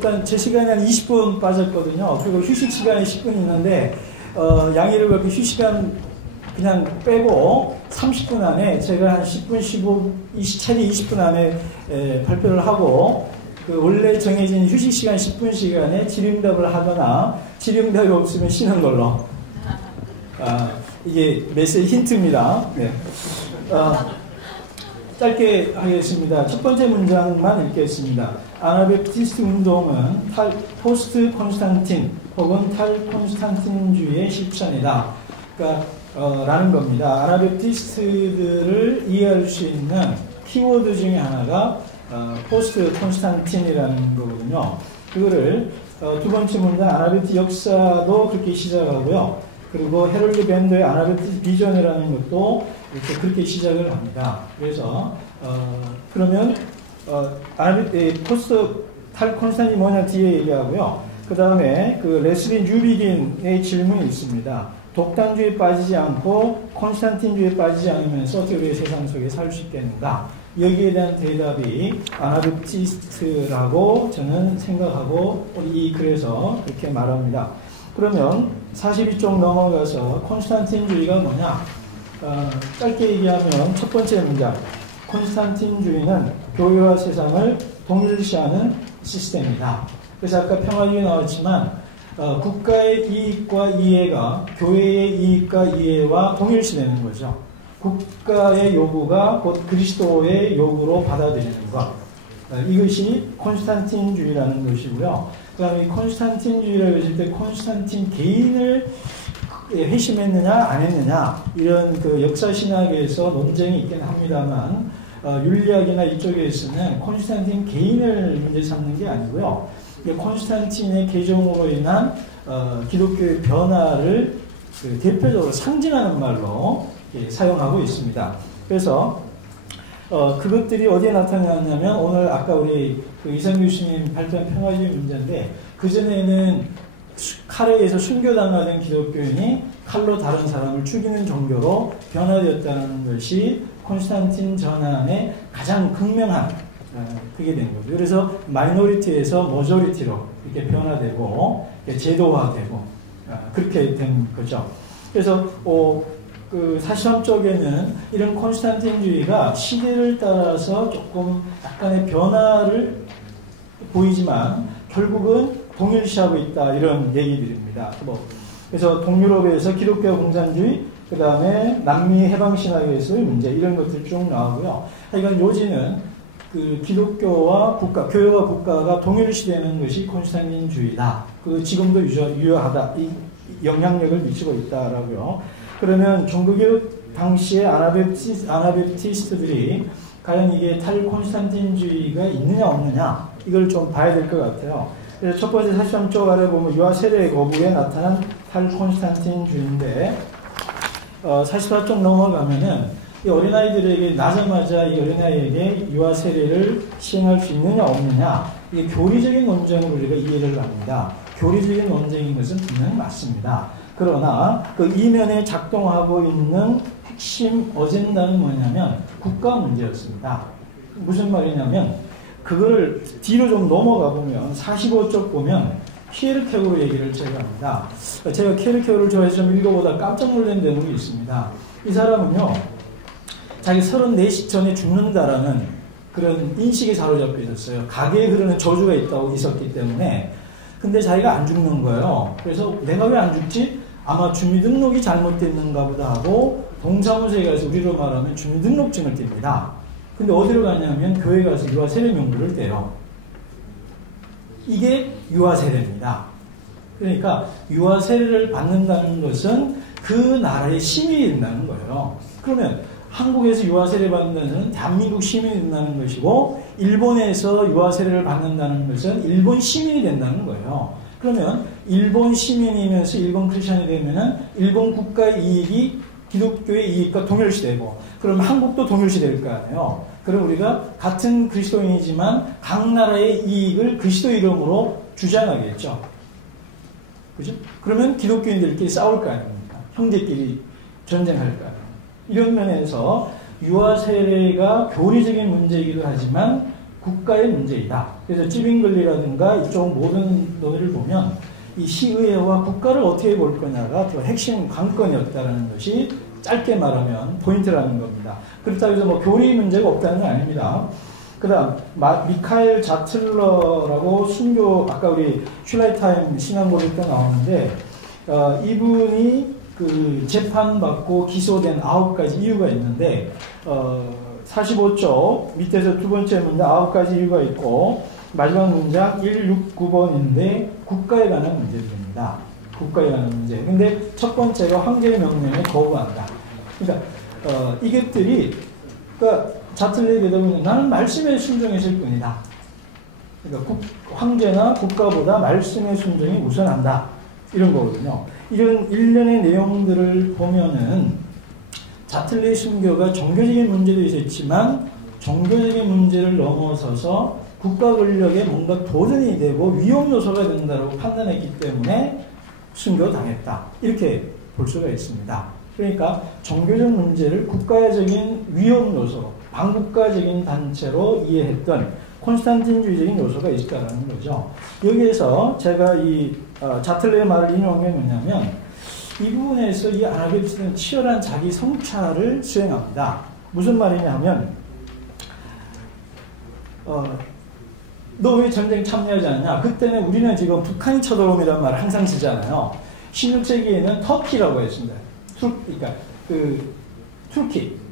일단 제 시간이 한 20분 빠졌거든요. 그리고 휴식 시간이 10분 있는데, 양해를 그렇게 휴식 시간 그냥 빼고 30분 안에 제가 한 10분, 15, 최대 20분 안에 발표를 하고, 그 원래 정해진 휴식 시간 10분 시간에 질의응답을 하거나 질의응답이 없으면 쉬는 걸로. 이게 메시지 힌트입니다. 네. 짧게 하겠습니다. 첫 번째 문장만 읽겠습니다. 아나베프티스트 운동은 포스트 콘스탄틴 혹은 탈콘스탄틴주의의 실천이다. 그러니까 라는 겁니다. 아나베프티스트들을 이해할 수 있는 키워드 중에 하나가 포스트 콘스탄틴이라는 거거든요. 그거를 두 번째 문장 아나베프티스트 역사도 그렇게 시작하고요. 그리고 헤럴드 밴더의 아나베프티스트 비전이라는 것도 이렇게 그렇게 시작을 합니다. 그래서 그러면 포스트 탈콘스탄틴이 뭐냐 뒤에 얘기하고요. 그 다음에 그 레슬리 뉴비긴의 질문이 있습니다. 독단주의에 빠지지 않고 콘스탄틴주의에 빠지지 않으면서 어떻게 우리의 세상 속에 살 수 있겠는가? 여기에 대한 대답이 아나베프티스트라고 저는 생각하고 이 글에서 그렇게 말합니다. 그러면 42쪽 넘어가서 콘스탄틴주의가 뭐냐? 짧게 얘기하면 첫 번째 문장. 콘스탄틴주의는 교회와 세상을 동일시하는 시스템이다. 그래서 아까 평화주의 나왔지만 국가의 이익과 이해가 교회의 이익과 이해와 동일시되는 거죠. 국가의 요구가 곧 그리스도의 요구로 받아들이는 것. 이것이 콘스탄틴주의라는 것이고요. 그 다음에 콘스탄틴주의라고 했을 때 콘스탄틴 개인을 회심했느냐 안 했느냐 이런 그 역사신학에서 논쟁이 있긴 합니다만 윤리학이나 이쪽에서는 콘스탄틴 개인을 문제 삼는 게 아니고요. 콘스탄틴의 개종으로 인한 기독교의 변화를 대표적으로 상징하는 말로 사용하고 있습니다. 그래서 그것들이 어디에 나타났냐면 오늘 아까 우리 그 이상 교수님 발표한 평화주의 문제인데 그전에는 칼에 의해서 순교당하는 기독교인이 칼로 다른 사람을 죽이는 종교로 변화되었다는 것이 콘스탄틴 전환의 가장 극명한 그게 된 거죠. 그래서 마이너리티에서 머저리티로 이렇게 변화되고 제도화되고 그렇게 된 거죠. 그래서 그 43쪽에는 이런 콘스탄틴주의가 시대를 따라서 조금 약간의 변화를 보이지만 결국은 동일시하고 있다 이런 얘기들입니다. 그래서 동유럽에서 기독교 공산주의, 그 다음에 남미 해방신학에서의 문제 이런 것들 쭉 나오고요. 하여간 요지는 그 기독교와 국가, 교회와 국가가 동일시되는 것이 콘스탄틴주의다. 그 지금도 유효하다. 이 영향력을 미치고 있다라고요. 그러면 종교개혁 당시에 아나베프티스트들이 과연 이게 탈콘스탄틴주의가 있느냐 없느냐 이걸 좀 봐야 될 것 같아요. 그래서 첫 번째 43쪽 아래 보면 유아 세례 거부에 나타난 탈콘스탄틴주의인데 44쪽 넘어가면은 이 어린아이들에게 나자마자 이 어린아이에게 유아 세례를 시행할 수 있느냐 없느냐 이게 교리적인 논쟁으로 우리가 이해를 합니다. 교리적인 논쟁인 것은 분명히 맞습니다. 그러나 그 이면에 작동하고 있는 핵심 어젠다는 뭐냐면 국가 문제였습니다. 무슨 말이냐면 그걸 뒤로 좀 넘어가 보면 45쪽 보면 키에르케고르 얘기를 제가 합니다. 제가 키에르케고르를 좋아해서 좀 읽어보다 깜짝 놀란 내용이 있습니다. 이 사람은요 자기 34시 전에 죽는다라는 그런 인식에 사로잡혀 있었어요. 가게에 흐르는 저주가 있었기 때문에. 근데 자기가 안 죽는 거예요. 그래서 내가 왜 안 죽지? 아마 주민등록이 잘못됐는가 보다 하고 동사무소에 가서 우리로 말하면 주민등록증을 띱니다. 근데 어디로 가냐면 교회 가서 유아세례 명부를 떼요. 이게 유아세례입니다. 그러니까 유아세례를 받는다는 것은 그 나라의 시민이 된다는 거예요. 그러면 한국에서 유아세례 받는다는 것은 대한민국 시민이 된다는 것이고 일본에서 유아세례를 받는다는 것은 일본 시민이 된다는 거예요. 그러면 일본 시민이면서 일본 크리스천이 되면은 일본 국가의 이익이 기독교의 이익과 동일시되고 그럼 한국도 동일시될 거 아니에요. 그럼 우리가 같은 그리스도인이지만 각 나라의 이익을 그리스도 이름으로 주장하겠죠. 그죠? 그러면 기독교인들끼리 싸울 거 아닙니까? 형제끼리 전쟁할 거 아니에요. 이런 면에서 유아 세례가 교리적인 문제이기도 하지만 국가의 문제이다. 그래서 찌빙글리라든가 이쪽 모든 논의를 보면 이 시의회와 국가를 어떻게 볼 거냐가 또 핵심 관건이었다는 것이 짧게 말하면 포인트라는 겁니다. 그렇다고 해서 뭐 교리 문제가 없다는 건 아닙니다. 그 다음 미카엘 자틀러라고 순교, 아까 우리 슐라이타임 신앙고를 때 나오는데 이분이 그 재판받고 기소된 9가지 이유가 있는데 45쪽 밑에서 두 번째 문제 9가지 이유가 있고 마지막 문장 169번인데 국가에 관한 문제들입니다. 국가에 관한 문제. 근데 첫 번째가 황제의 명령에 거부한다. 그러니까 이것들이 그러니까 자틀레에 되다 보면 나는 말씀에 순종했을 뿐이다. 그러니까 황제나 국가보다 말씀의 순종이 우선한다. 이런 거거든요. 이런 일련의 내용들을 보면은 자틀레 순교가 종교적인 문제도 있었지만 종교적인 문제를 넘어서서 국가 권력에 뭔가 도전이 되고 위험 요소가 된다고 판단했기 때문에 순교당했다. 이렇게 볼 수가 있습니다. 그러니까 종교적 문제를 국가적인 위험 요소, 반국가적인 단체로 이해했던 콘스탄틴주의적인 요소가 있다는 거죠. 여기에서 제가 이 자틀레의 말을 인용한 게 뭐냐면 이 부분에서 이 아나베프스는 치열한 자기 성찰을 수행합니다. 무슨 말이냐 하면 너 왜 전쟁 참여하지 않냐? 그때는 우리는 지금 북한이 쳐들어옴이라는 말을 항상 쓰잖아요. 16세기에는 터키라고 했습니다. 그러니까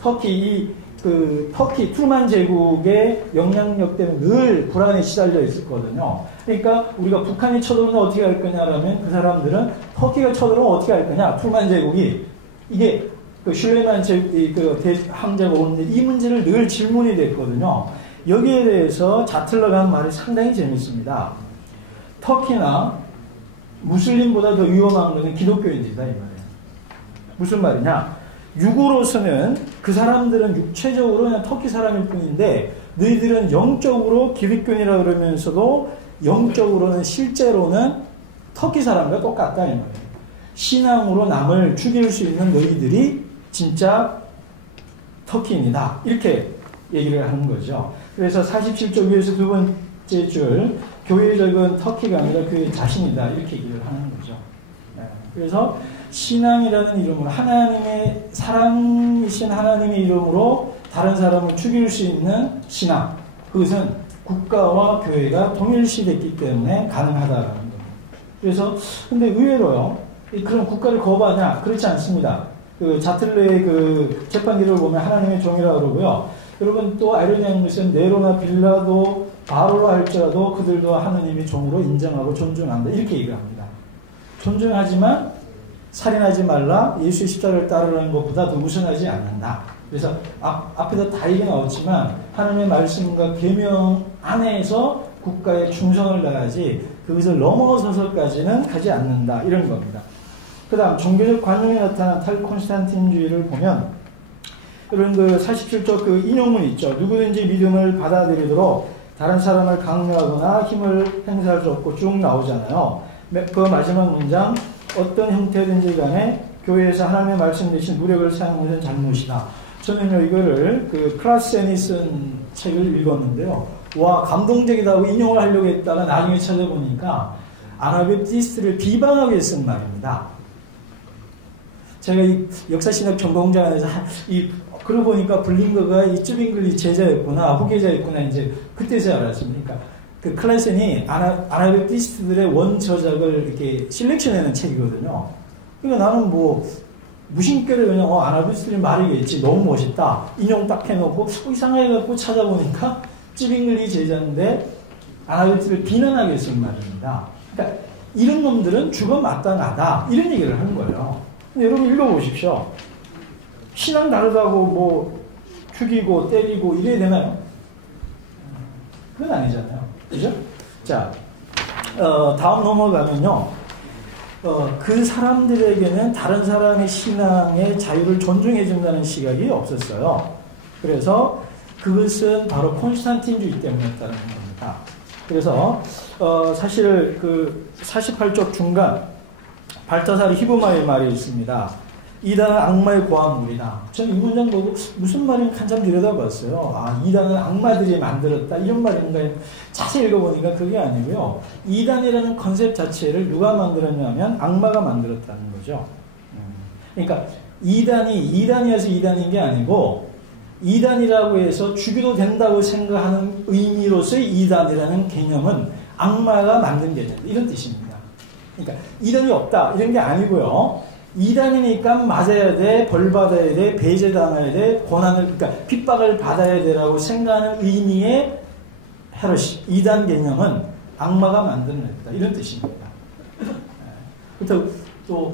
터키 투르만 제국의 영향력 때문에 늘 불안에 시달려 있었거든요. 그러니까 우리가 북한이 쳐들어오면 어떻게 할 거냐라면 그 사람들은 터키가 쳐들어오면 어떻게 할 거냐. 투르만 제국이 이게 그 슐레만 황제가 오는데 이 문제를 늘 질문이 됐거든요. 여기에 대해서 자틀러가 한 말이 상당히 재밌습니다. 터키나 무슬림보다 더 위험한 것은 기독교인들이다 이 말이에요. 무슨 말이냐? 육으로서는 그 사람들은 육체적으로 그냥 터키 사람일 뿐인데 너희들은 영적으로 기독교인이라 그러면서도 영적으로는 실제로는 터키 사람과 똑같다 이 말이에요. 신앙으로 남을 죽일 수 있는 너희들이 진짜 터키인이다. 이렇게 얘기를 하는 거죠. 그래서 47쪽 위에서 두 번째 줄 교회적인 터키가 아니라 교회 자신이다. 이렇게 얘기를 하는 거죠. 그래서 신앙이라는 이름으로 하나님의 사랑이신 하나님의 이름으로 다른 사람을 죽일 수 있는 신앙. 그것은 국가와 교회가 동일시됐기 때문에 가능하다라는 겁니다. 그래서 근데 의외로요. 그럼 국가를 거부하냐? 그렇지 않습니다. 그 자틀레의 그 재판기를 보면 하나님의 종이라고 그러고요. 여러분 또 아이러니한 것은 네로나 빌라도 바로라 할지라도 그들도 하나님의 종으로 인정하고 존중한다. 이렇게 얘기를 합니다. 존중하지만 살인하지 말라, 예수의 십자가를 따르라는 것보다 더 우선하지 않는다. 그래서 앞에서 다 얘기 나왔지만 하나님의 말씀과 계명 안에서 국가에 충성을 다하지 그것을 넘어서서까지는 가지 않는다. 이런 겁니다. 그 다음 종교적 관용에 나타난 탈콘스탄틴주의를 보면 이런 그 47쪽 그 인용문 있죠. 누구든지 믿음을 받아들이도록 다른 사람을 강요하거나 힘을 행사할 수 없고 쭉 나오잖아요. 그 마지막 문장 어떤 형태든지 간에 교회에서 하나님의 말씀 대신 무력을 사용하는 것은 잘못이다. 저는요 이거를 그 클라센이 쓴 책을 읽었는데요. 와 감동적이다고 인용을 하려고 했다가 나중에 찾아보니까 아나베프티스트를 비방하게 쓴 말입니다. 제가 이 역사신학 전공자에서 그러고 보니까 블링거가 이 쯔빙글리 제자였구나, 후계자였구나, 이제 그때서야 알았습니다. 그 클라센이 아나베프티스트들의 원저작을 이렇게 실렉션해낸 책이거든요. 그러니까 나는 뭐, 무심결에 그냥, 아나베프티스트들이 말이겠지. 너무 멋있다. 인용 딱 해놓고, 이상해갖고 찾아보니까 쯔빙글리 제자인데, 아나베프티스트를 비난하게 쓴 말입니다. 그러니까, 이런 놈들은 죽어 마땅하다. 이런 얘기를 하는 거예요. 근데 여러분 읽어보십시오. 신앙 다르다고 뭐 죽이고 때리고 이래야 되나요? 그건 아니잖아요. 그죠? 자, 다음 넘어가면요. 그 사람들에게는 다른 사람의 신앙의 자유를 존중해준다는 시각이 없었어요. 그래서 그것은 바로 콘스탄틴주의 때문이었다는 겁니다. 그래서 사실 그 48쪽 중간 발타사르 히브마의 말이 있습니다. 이단은 악마의 고아물이다. 전 이 문장 보고 무슨 말인가 한참 들여다봤어요. 아, 이단은 악마들이 만들었다. 이런 말인가 자세히 읽어보니까 그게 아니고요. 이단이라는 컨셉 자체를 누가 만들었냐면 악마가 만들었다는 거죠. 그러니까 이단이어서 이단인 게 아니고 이단이라고 해서 죽여도 된다고 생각하는 의미로서의 이단이라는 개념은 악마가 만든 개념. 이런 뜻입니다. 그러니까 이단이 없다. 이런 게 아니고요. 이단이니까 맞아야 돼, 벌 받아야 돼, 배제당해야 돼, 고난을, 그러니까 핍박을 받아야 되라고 생각하는 의미의 헤르시, 이단 개념은 악마가 만들어냈다. 이런 뜻입니다. 그렇다고 또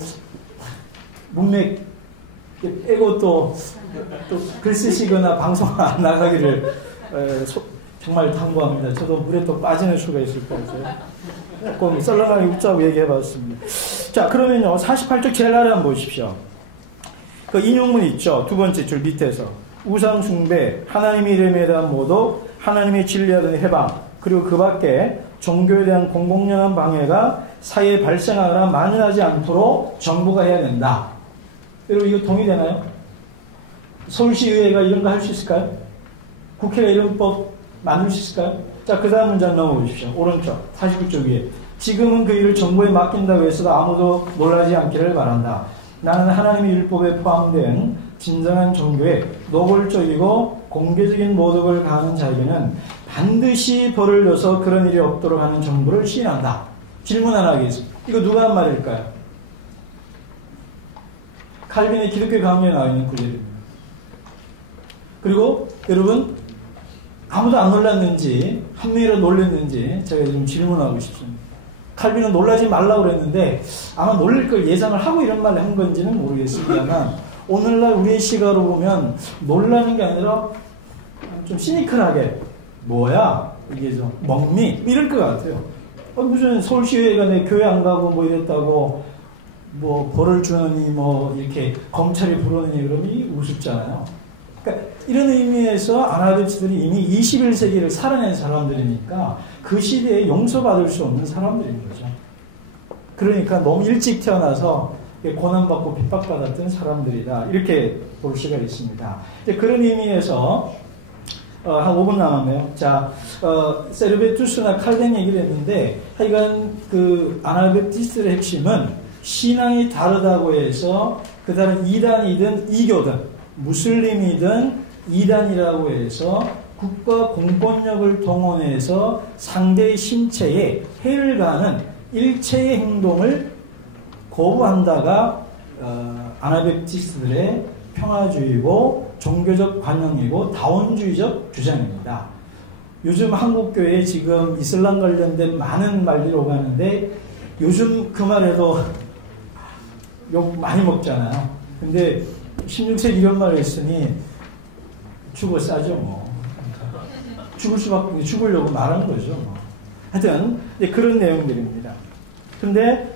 문맥 빼고 또 글 쓰시거나 방송 안 나가기를 정말 당부합니다. 저도 물에 또 빠지는 수가 있을 것 같아요. 조금 썰렁하게 웃자고 얘기해봤습니다. 자, 그러면요, 48쪽 제일 아래 한번 보십시오. 그 인용문 있죠? 두 번째 줄 밑에서. 우상숭배, 하나님의 이름에 대한 모독, 하나님의 진리하던 해방, 그리고 그 밖에 종교에 대한 공공연한 방해가 사회에 발생하거나 만연하지 않도록 정부가 해야 된다. 여러분, 이거 동의되나요? 서울시의회가 이런 거 할 수 있을까요? 국회가 이런 법 만들 수 있을까요? 자, 그 다음 문장 넘어보십시오. 오른쪽, 49쪽 위에. 지금은 그 일을 정부에 맡긴다고 해서도 아무도 놀라지 않기를 바란다. 나는 하나님의 율법에 포함된 진정한 종교에 노골적이고 공개적인 모독을 가하는 자에게는 반드시 벌을 줘서 그런 일이 없도록 하는 정부를 시인한다. 질문 하나 하겠습니다. 이거 누가 한 말일까요? 칼빈의 기독교 강론에 나와 있는 구절입니다. 그리고 여러분, 아무도 안 놀랐는지 한 명이라도 놀랐는지 제가 지금 질문하고 싶습니다. 칼빈은 놀라지 말라고 그랬는데 아마 놀랄 걸 예상을 하고 이런 말을 한 건지는 모르겠습니다만 오늘날 우리의 시각으로 보면 놀라는 게 아니라 좀 시니컬하게 뭐야 이게 좀 멍미 이럴 것 같아요. 무슨 서울시의회가 내 교회 안 가고 뭐 이랬다고 뭐 벌을 주느니 뭐 이렇게 검찰이 부르느니 그러니 우습잖아요. 그러니까 이런 의미에서 아나베스들이 이미 21세기를 살아낸 사람들이니까 그 시대에 용서받을 수 없는 사람들인 거죠. 그러니까 너무 일찍 태어나서 고난받고 핍박받았던 사람들이다. 이렇게 볼 수가 있습니다. 그런 의미에서 한 5분 남았네요. 자, 세르베투스나 칼덴 얘기를 했는데 하여간 그 아나베티스트의 핵심은 신앙이 다르다고 해서 그 다른 이단이든 이교든 무슬림이든 이단이라고 해서 국가 공권력을 동원해서 상대의 신체에 해를 가하는 일체의 행동을 거부한다가 아나베티스트들의 평화주의고 종교적 관념이고 다원주의적 주장입니다. 요즘 한국교회에 지금 이슬람 관련된 많은 말들이 오가는데 요즘 그 말에도 욕 많이 먹잖아요. 근데 16세기 이런 말을 했으니 죽어 싸죠 뭐. 죽을 수밖에 죽으려고 말한 거죠 뭐. 하여튼 그런 내용들입니다. 근데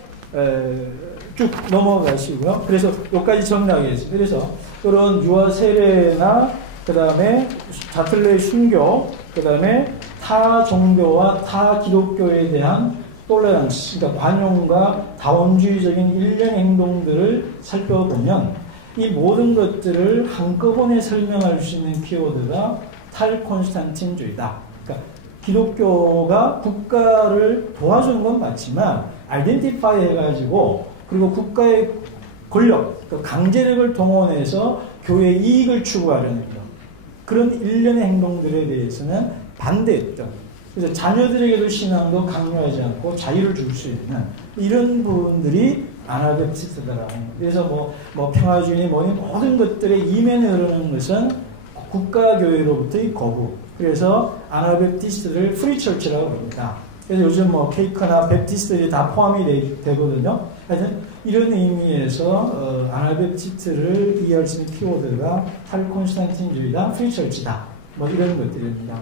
쭉 넘어가시고요. 그래서 여기까지 정리하겠습니다. 그래서 그런 유아 세례나 그 다음에 자틀레의 순교, 그 다음에 타 종교와 타 기독교에 대한 톨레란스, 그러니까 관용과 다원주의적인 일련 행동들을 살펴보면 이 모든 것들을 한꺼번에 설명할 수 있는 키워드가 탈콘스탄틴주의다. 그러니까 기독교가 국가를 도와주는 건 맞지만 아이덴티파이 해가지고 그리고 국가의 권력, 그러니까 강제력을 동원해서 교회의 이익을 추구하려는 그런 일련의 행동들에 대해서는 반대했던, 그래서 자녀들에게도 신앙도 강요하지 않고 자유를 줄 수 있는 이런 부분들이 아나베티스트다라는 거예요. 그래서 뭐 평화주의니 뭐니 모든 것들의 이면에 흐르는 것은 국가교회로부터의 거부. 그래서 아나베티스트를 프리처치라고 합니다. 그래서 요즘 뭐 케이크나 베티스트들이 다 포함이 되거든요. 하여튼 이런 의미에서 아나베티스트를 이해할 수 있는 키워드가 탈콘스탄틴주의다, 프리처치다. 뭐 이런 것들입니다.